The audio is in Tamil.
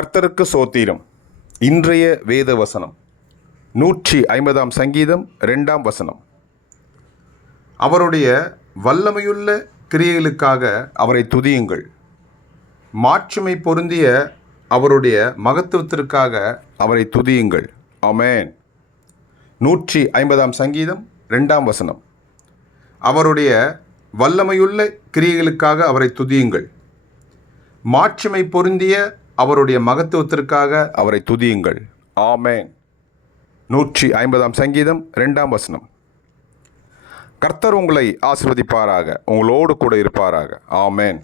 கர்த்தருக்கு சோத்திரம். இன்றைய வேத வசனம் 150 சங்கீதம் 2 வசனம். அவருடைய வல்லமையுள்ள கிரியைகளுக்காக அவரை துதியுங்கள். மாட்சிமை பொருந்திய அவருடைய மகத்துவத்திற்காக அவரை துதியுங்கள். ஆமென். 150 சங்கீதம் 2 வசனம். அவருடைய வல்லமையுள்ள கிரியைகளுக்காக அவரை துதியுங்கள். மாட்சிமை பொருந்திய அவருடைய மகத்துவத்திற்காக அவரை துதியுங்கள். ஆமென். 150 சங்கீதம் 2 வசனம். கர்த்தர் உங்களை ஆசீர்வதிப்பாராக, உங்களோடு கூட இருப்பாராக. ஆமென்.